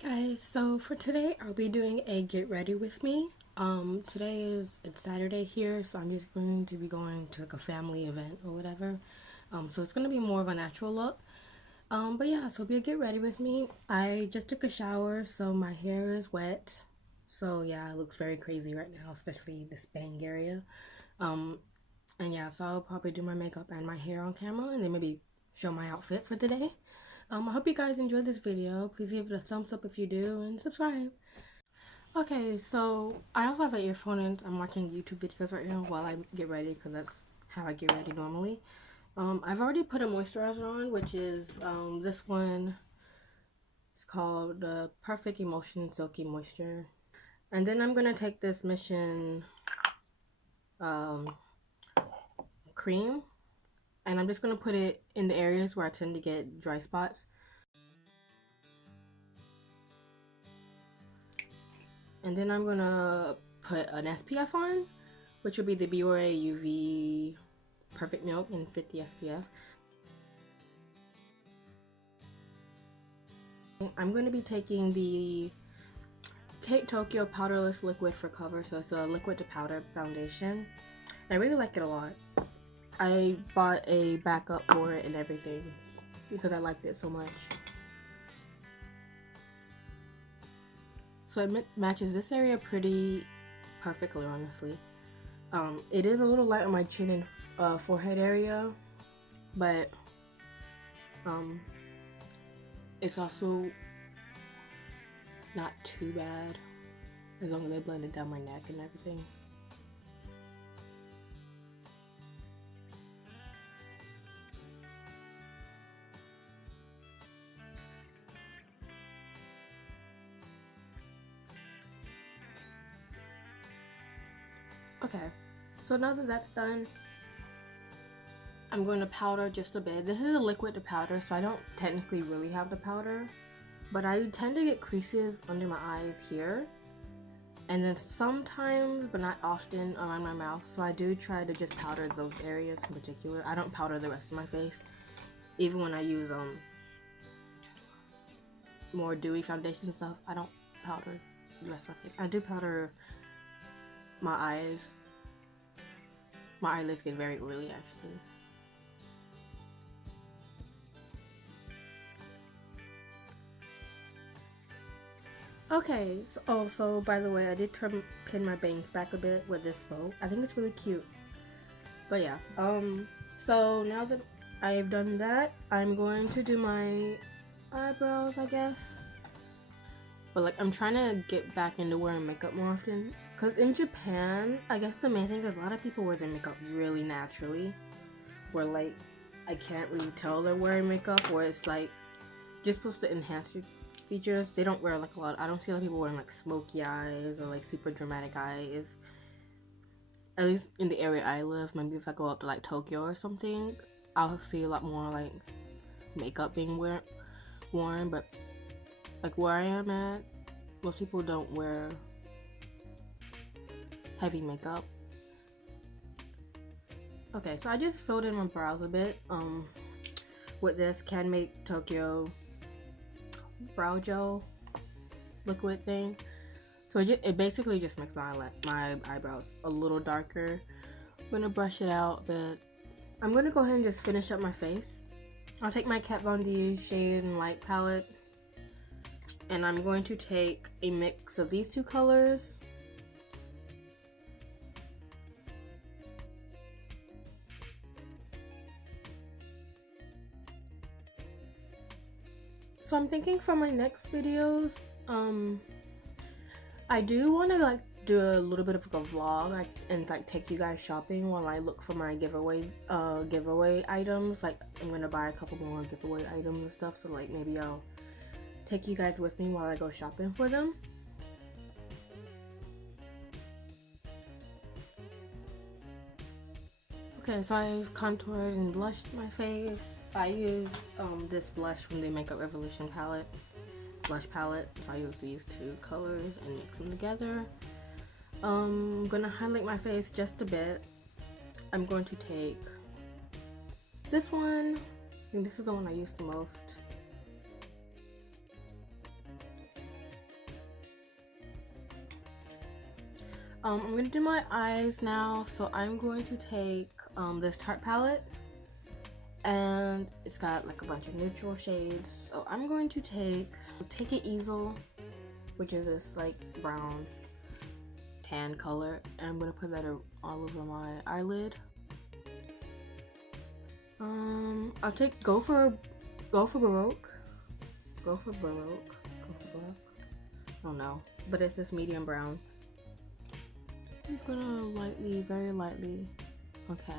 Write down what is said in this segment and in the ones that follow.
Hey guys, so for today I'll be doing a get ready with me. It's Saturday here, so I'm just going to be going to like a family event or whatever. So it's gonna be more of a natural look. But yeah, so be a get ready with me. I just took a shower, so my hair is wet. So yeah, it looks very crazy right now, especially this bang area. And yeah, so I'll probably do my makeup and my hair on camera and then maybe show my outfit for today. I hope you guys enjoyed this video. Please give it a thumbs up if you do and subscribe. Okay, so I also have an earphone and I'm watching YouTube videos right now while I get ready because that's how I get ready normally. I've already put a moisturizer on, which is this one. It's called the Perfect Emulsion Silky Moisture. And then I'm going to take this Mission cream and I'm just going to put it in the areas where I tend to get dry spots. And then I'm going to put an SPF on, which will be the Biore UV Perfect Milk in 50 SPF. I'm going to be taking the Kate Tokyo Powderless Liquid for Cover, so it's a liquid to powder foundation. I really like it a lot. I bought a backup for it and everything because I liked it so much. So it matches this area pretty perfectly, honestly. It is a little light on my chin and forehead area, but it's also not too bad as long as I blend it down my neck and everything. Okay, so now that that's done, I'm going to powder just a bit. This is a liquid to powder, so I don't technically really have the powder, but I tend to get creases under my eyes here, and then sometimes, but not often, around my mouth, so I do try to just powder those areas in particular. I don't powder the rest of my face, even when I use more dewy foundation stuff. I don't powder the rest of my face. I do powder my eyes. My eyelids get very oily actually. Okay, so by the way, I did pin my bangs back a bit with this bow. I think it's really cute. But yeah, so now that I've done that, I'm going to do my eyebrows, I guess. But like, I'm trying to get back into wearing makeup more often. Because in Japan, I guess the main thing is a lot of people wear their makeup really naturally. Where like, I can't really tell they're wearing makeup, or it's like, just supposed to enhance your features. They don't wear like a lot, I don't see a lot of people wearing like smoky eyes or like super dramatic eyes. At least in the area I live, maybe if I go up to like Tokyo or something, I'll see a lot more like makeup being worn, but like where I am at, most people don't wear heavy makeup. Okay, so I just filled in my brows a bit with this Canmake Tokyo brow gel liquid thing. So it basically just makes my eyebrows a little darker. I'm gonna brush it out a bit. I'm gonna go ahead and just finish up my face. I'll take my Kat Von D Shade and Light palette, and I'm going to take a mix of these two colors. So I'm thinking for my next videos, I do want to like do a little bit of a vlog and like take you guys shopping while I look for my giveaway items. Like I'm gonna buy a couple more giveaway items and stuff, so like maybe I'll take you guys with me while I go shopping for them. Okay, so I've contoured and blushed my face. I use this blush from the Makeup Revolution palette, blush palette. So I use these two colors and mix them together. I'm gonna highlight my face just a bit. I'm going to take this one. I think this is the one I use the most. I'm gonna do my eyes now, so I'm going to take this Tarte palette, and it's got like a bunch of neutral shades. So I'm going to take it Easel, which is this like brown tan color, and I'm gonna put that all over my eyelid. I'll take go for Baroque. I don't know, but it's this medium brown. I'm just gonna lightly, very lightly. Okay,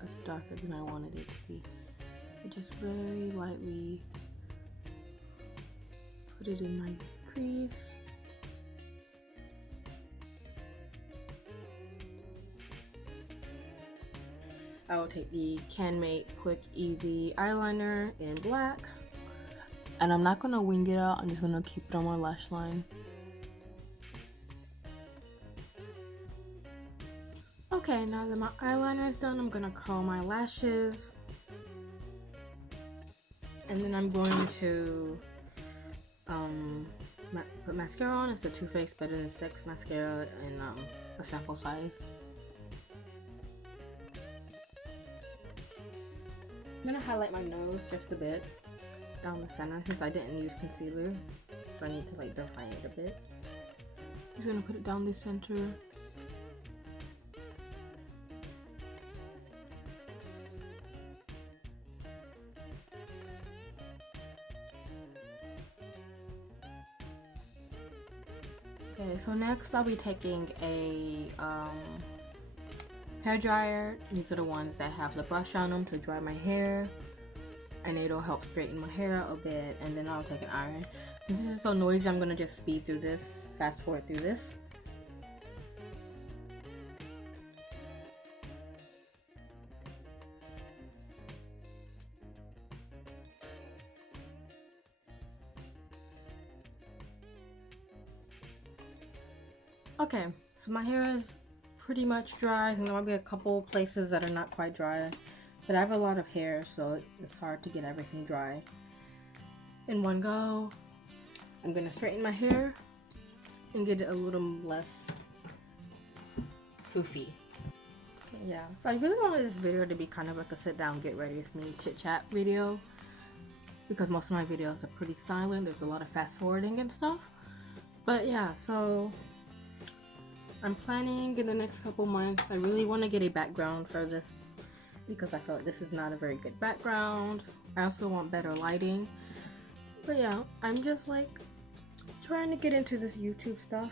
that's darker than I wanted it to be. But just very lightly put it in my crease. I will take the Canmake Easy Eyeliner in black, and I'm not gonna wing it out. I'm just gonna keep it on my lash line. Okay, now that my eyeliner is done, I'm gonna curl my lashes, and then I'm going to put mascara on. It's a Too Faced Better Than Sex mascara in a sample size. I'm gonna highlight my nose just a bit down the center since I didn't use concealer, so I need to like define it a bit. Just gonna put it down the center. Okay, so next I'll be taking a hair dryer. These are the ones that have the brush on them to dry my hair, and it'll help straighten my hair out a bit. And then I'll take an iron. Since this is so noisy, I'm gonna just speed through this, fast forward through this. Okay, so my hair is pretty much dry, and there might be a couple places that are not quite dry, but I have a lot of hair, so it's hard to get everything dry in one go. I'm gonna straighten my hair and get it a little less poofy. Okay, yeah, so I really wanted this video to be kind of like a sit down, get ready with me chit chat video, because most of my videos are pretty silent. There's a lot of fast forwarding and stuff. But yeah, so I'm planning in the next couple months. I really want to get a background for this because I feel like this is not a very good background. I also want better lighting. But yeah, I'm just like trying to get into this YouTube stuff.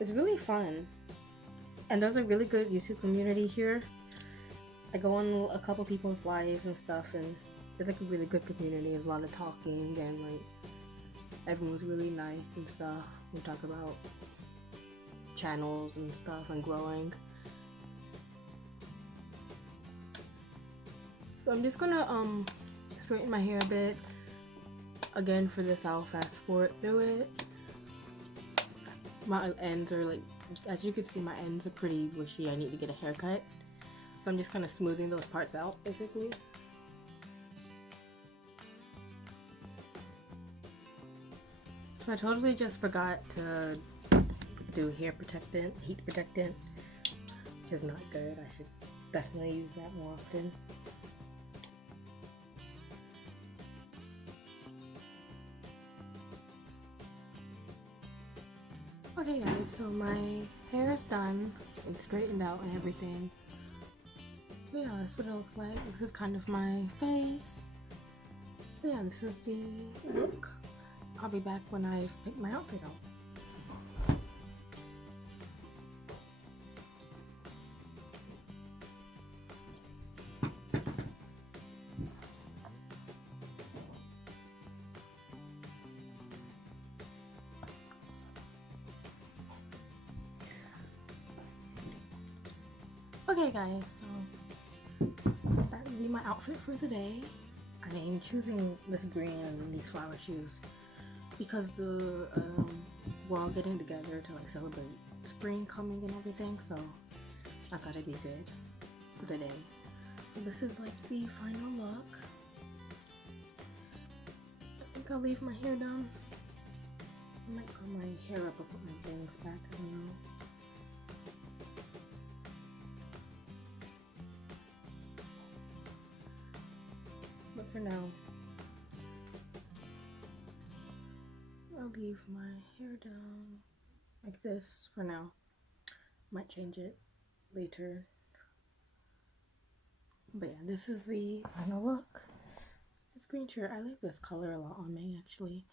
It's really fun, and there's a really good YouTube community here. I go on a couple people's lives and stuff, and it's like a really good community. There's a lot of talking, and like everyone's really nice and stuff. We talk about channels and stuff and growing. So I'm just gonna straighten my hair a bit. Again, for this I'll fast forward through it. My ends are like, as you can see, my ends are pretty bushy. I need to get a haircut, so I'm just kind of smoothing those parts out basically. So I totally just forgot to do hair protectant, heat protectant, which is not good. I should definitely use that more often. Okay guys, so my hair is done. It's straightened out and everything. So yeah, that's what it looks like. This is kind of my face. So yeah, this is the look. I'll be back when I pick my outfit out. Okay guys, so that would be my outfit for the day. I am choosing this green and these flower shoes because we're all getting together to like celebrate spring coming and everything, so I thought it'd be good for the day. So this is like the final look. I think I'll leave my hair down. I might curl my hair up or put my bangs back, I don't know. for now. I'll leave my hair down like this for now. Might change it later. But yeah, this is the final look. This green shirt, I like this color a lot on me actually.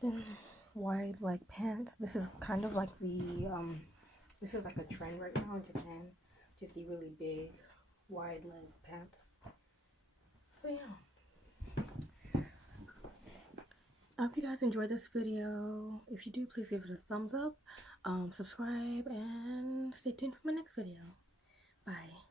Then wide leg pants. This is kind of like the this is like a trend right now in Japan. Just the really big wide leg pants. So yeah. I hope you guys enjoyed this video. If you do, please give it a thumbs up, subscribe, and stay tuned for my next video. Bye.